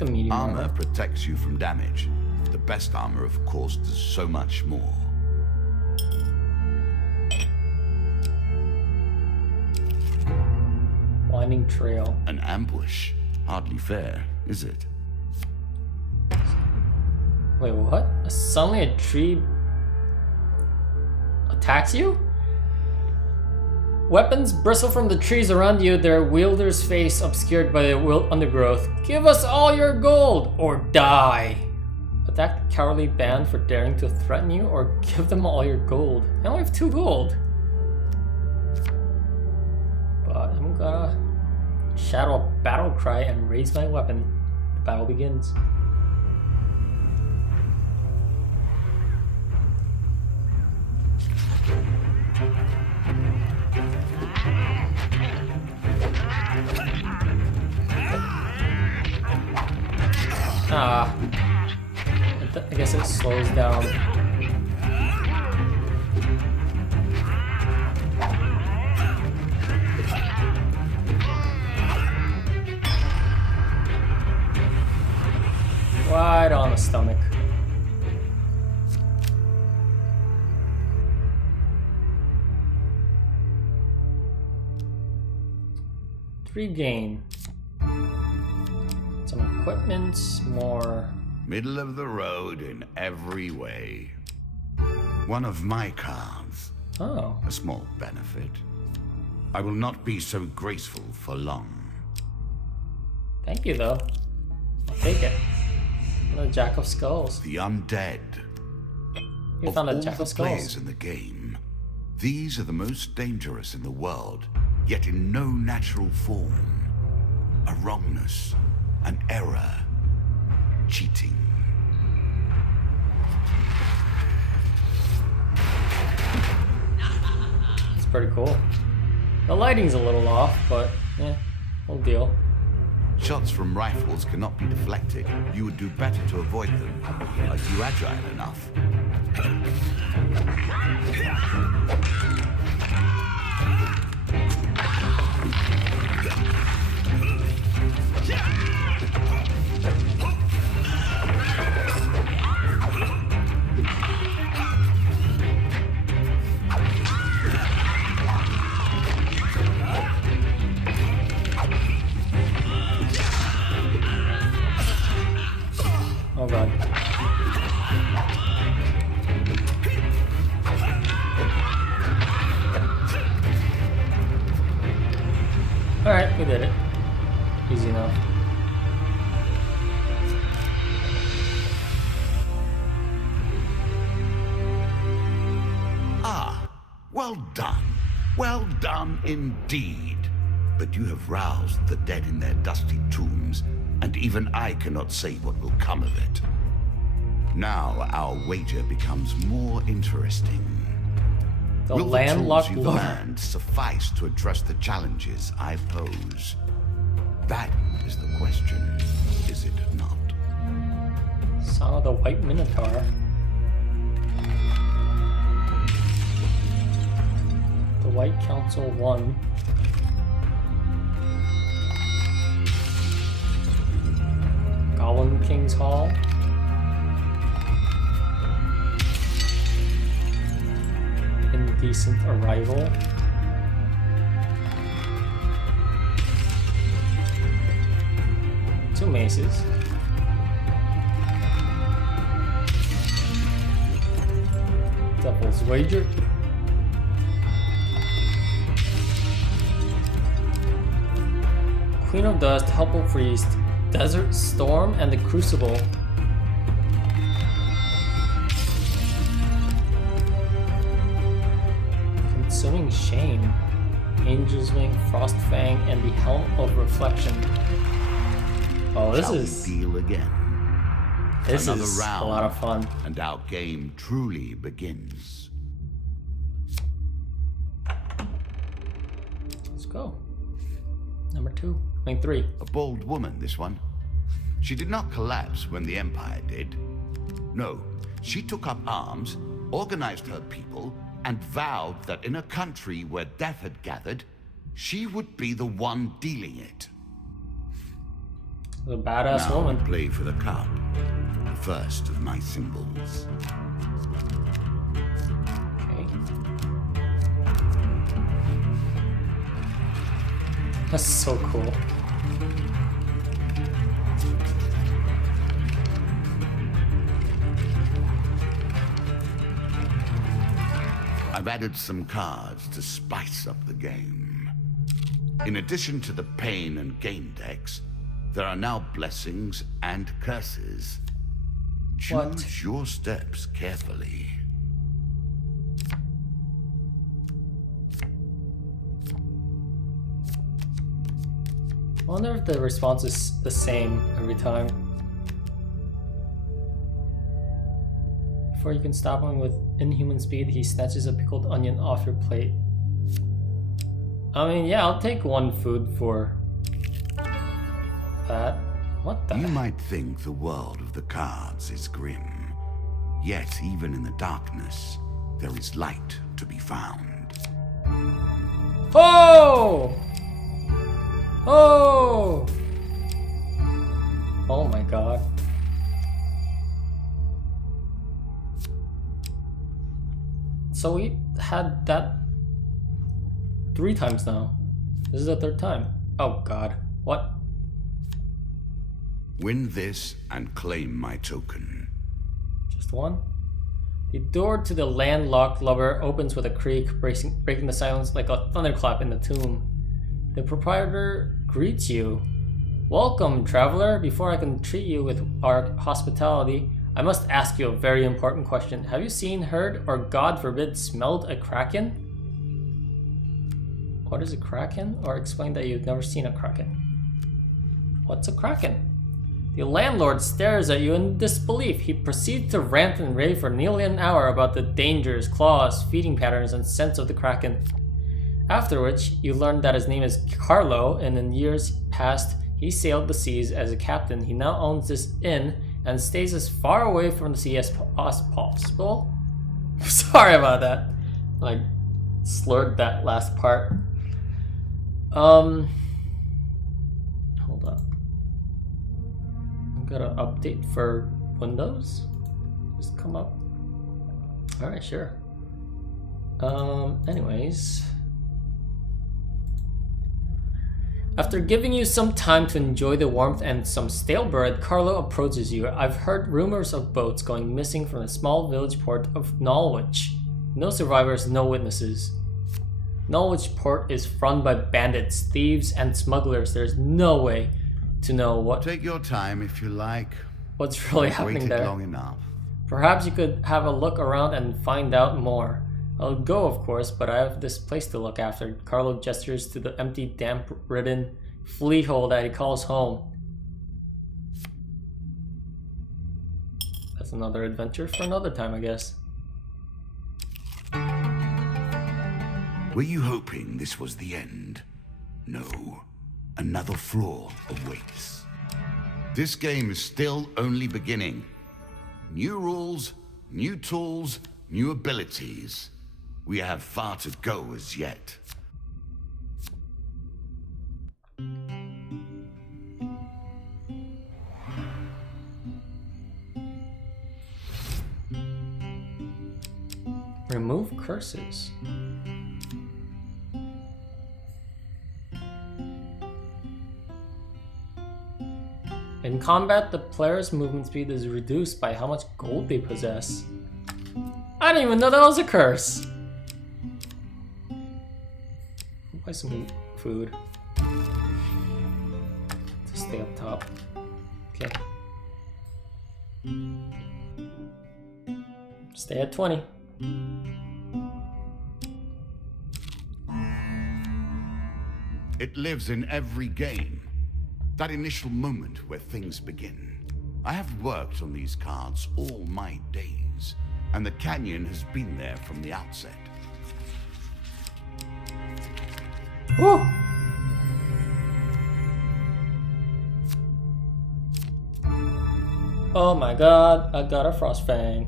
the medium Armor armor. protects you from damage. The best armor, of course, does so much more. Winding trail. An ambush. Hardly fair, is it? Wait, what? Suddenly a tree attacks you? Weapons bristle from the trees around you, their wielder's face obscured by the undergrowth. Give us all your gold, or die! Attack the cowardly band for daring to threaten you, or give them all your gold. I only have 2 gold. But I'm gonna shadow a battle cry and raise my weapon. The battle begins. Ah, I guess it slows down. Right on the stomach. Regain some equipment, more. Middle of the road in every way. One of my cards. Oh, A small benefit. I will not be so graceful for long. thank you though. I'll take it. The Jack of Skulls. The undead. You Of found a all Jack the of players Skulls. in the game, these are the most dangerous in the world, yet in no natural form. A wrongness, an error, cheating. It's pretty cool. The lighting's a little off, but yeah, we'll deal. Shots from rifles cannot be deflected. You would do better to avoid them. Are you agile enough? Oh god. Alright, we did it. Easy enough. Ah, well done. Well done indeed. But you have roused the dead in their dusty tombs, and even I cannot say what will come of it. Now our wager becomes more interesting. The Will the landlocked tools you've lord. learned suffice to address the challenges I pose? That is the question, is it not? Son of the White Minotaur. The White Council won. Goblin King's Hall. Indecent arrival. Two maces. Devil's Wager. Queen of Dust, Helpful Priest, Desert Storm, and the Crucible. Consuming Shame, Angel's Wing, Frostfang, and the Helm of Reflection. Oh, this Shall is we deal again? this Another is round, a lot of fun. and our game truly begins. Let's go. Number 2. I mean 3. A bold woman, this one. She did not collapse when the Empire did. No, she took up arms, organized her people, and vowed that in a country where death had gathered, she would be the one dealing it. A badass now woman. Play for the cup, the first of my symbols. Okay. That's so cool. I've added some cards to spice up the game. In addition to the pain and gain decks, there are now blessings and curses. Choose your steps carefully. I wonder if the response is the same every time. Before you can stop him with inhuman speed, he snatches a pickled onion off your plate. I mean, yeah, I'll take one food for that. What the? You might think the world of the cards is grim, yet even in the darkness, there is light to be found. Oh! Oh! Oh my god. So we had that 3 times now. This is the 3rd time. Oh god. What? Win this and claim my token. Just one? The door to the landlocked lover opens with a creak, breaking the silence like a thunderclap in the tomb. The proprietor greets you. Welcome, traveler. Before I can treat you with our hospitality, I must ask you a very important question. Have you seen, heard, or God forbid, smelled a kraken? What is a kraken? Or explain that you've never seen a kraken. What's a kraken? The landlord stares at you in disbelief. He proceeds to rant and rave for nearly an hour about the dangers, claws, feeding patterns, and scents of the kraken. After which, you learn that his name is Carlo, and in years past, he sailed the seas as a captain. He now owns this inn and stays as far away from the sea as possible. Sorry about that. I slurred that last part. Hold on. I've got an update for Windows. Just come up. Alright, sure. Anyways. After giving you some time to enjoy the warmth and some stale bread, Carlo approaches you. I've heard rumors of boats going missing from the small village port of Norwich. No survivors, no witnesses. Norwich port is run by bandits, thieves, and smugglers. There's no way to know what. Take your time if you like. What's really I've happening waited there. long enough. Perhaps you could have a look around and find out more. I'll go, of course, but I have this place to look after. Carlo gestures to the empty, damp-ridden flea hole that he calls home. That's another adventure for another time, I guess. Were you hoping this was the end? No. Another flaw awaits. This game is still only beginning. New rules, new tools, new abilities. We have far to go as yet. Remove curses. In combat, the player's movement speed is reduced by how much gold they possess. I didn't even know that was a curse! Buy some food. To stay up top. Okay. Stay at 20. It lives in every game. That initial moment where things begin. I have worked on these cards all my days, and the canyon has been there from the outset. Woo! Oh my god, I got a Frostfang.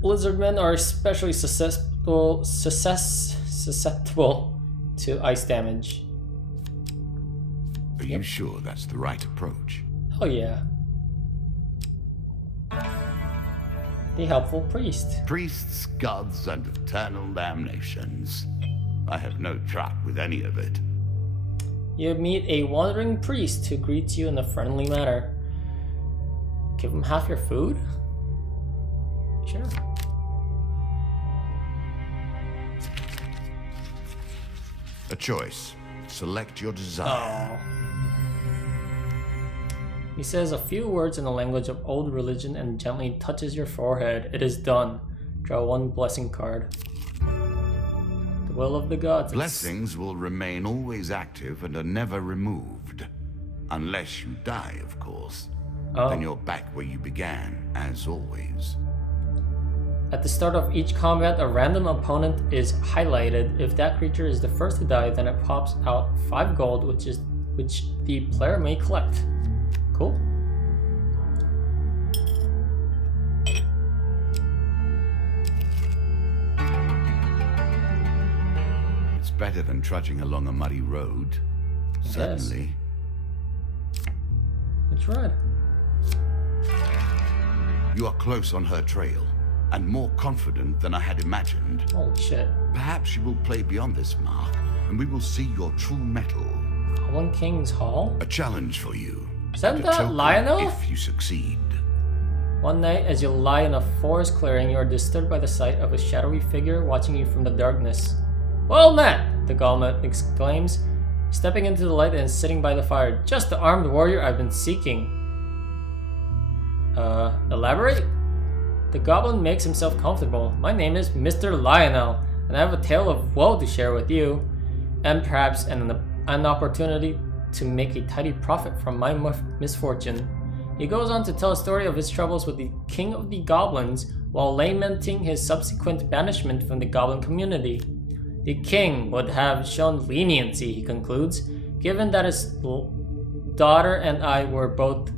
Lizardmen are especially susceptible to ice damage. Are you sure that's the right approach? Oh yeah. The helpful priest. Priests, gods, and eternal damnations. I have no truck with any of it. You meet a wandering priest who greets you in a friendly manner. Give him half your food? Sure. A choice. Select your desire. Oh. He says a few words in the language of old religion and gently touches your forehead. It is done. Draw one blessing card. The will of the gods. Blessings will remain always active and are never removed. Unless you die, of course. Oh. Then you're back where you began, as always. At the start of each combat, a random opponent is highlighted. If that creature is the first to die, then it pops out 5 gold, which the player may collect. Cool. It's better than trudging along a muddy road. Certainly. That's right. You are close on her trail, and more confident than I had imagined. Holy shit. Perhaps you will play beyond this mark, and we will see your true mettle. Goblin King's Hall? A challenge for you. Is that And a that token Lionel? If you succeed. One night, as you lie in a forest clearing, you are disturbed by the sight of a shadowy figure watching you from the darkness. Well met, the goblin exclaims, stepping into the light and sitting by the fire. Just the armed warrior I've been seeking. Elaborate? The goblin makes himself comfortable. My name is Mr. Lionel, and I have a tale of woe to share with you, and perhaps an opportunity to make a tidy profit from my misfortune. He goes on to tell a story of his troubles with the king of the goblins while lamenting his subsequent banishment from the goblin community. The king would have shown leniency, he concludes, given that his daughter and I were both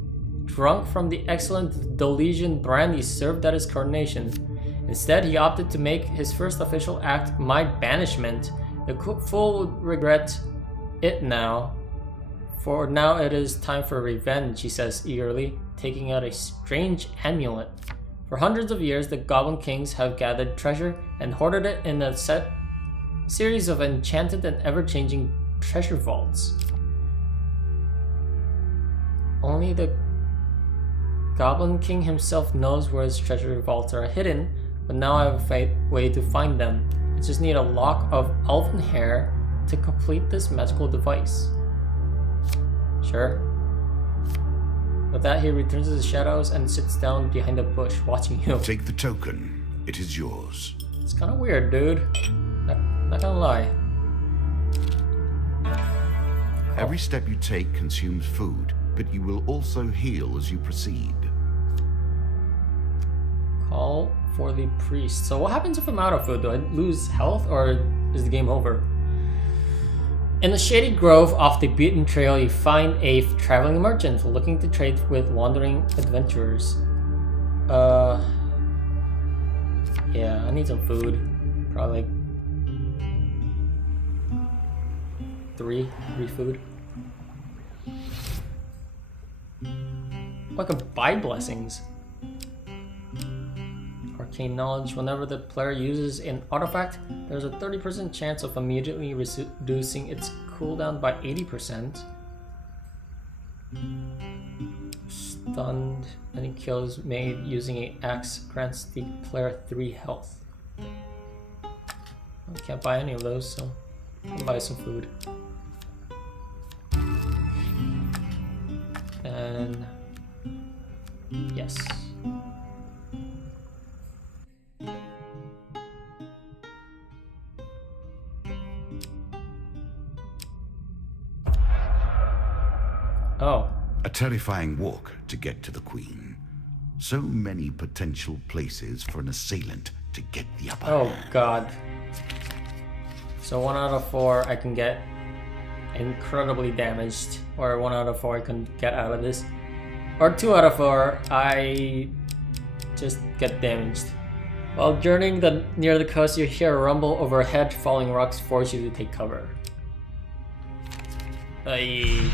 drunk from the excellent Delesian brandy served at his coronation. Instead, he opted to make his first official act my banishment. The fool would regret it now. For now it is time for revenge, he says eagerly, taking out a strange amulet. For hundreds of years, the Goblin Kings have gathered treasure and hoarded it in a series of enchanted and ever-changing treasure vaults. Only the Goblin King himself knows where his treasure vaults are hidden, but now I have a way to find them. I just need a lock of elven hair to complete this magical device. Sure. With that, he returns to the shadows and sits down behind a bush, watching you. Take the token. It is yours. It's kind of weird, dude. Not gonna lie. Every step you take consumes food, but you will also heal as you proceed. Call for the priest. So what happens if I'm out of food? Do I lose health, or is the game over? In a shady grove off the beaten trail, you find a traveling merchant looking to trade with wandering adventurers. Yeah, I need some food. Probably like three food. Oh, I can buy blessings. Arcane knowledge. Whenever the player uses an artifact, there's a 30% chance of immediately reducing its cooldown by 80%. Stunned. Any kills made using an axe grants the player 3 health. I can't buy any of those, so I'll buy some food. And yes. Oh. A terrifying walk to get to the Queen. So many potential places for an assailant to get the upper hand. Oh god. So 1 out of 4 I can get incredibly damaged, or 1 out of 4 I can get out of this, or 2 out of 4 I just get damaged. While journeying near the coast, you hear a rumble overhead. Falling rocks force you to take cover. Aye.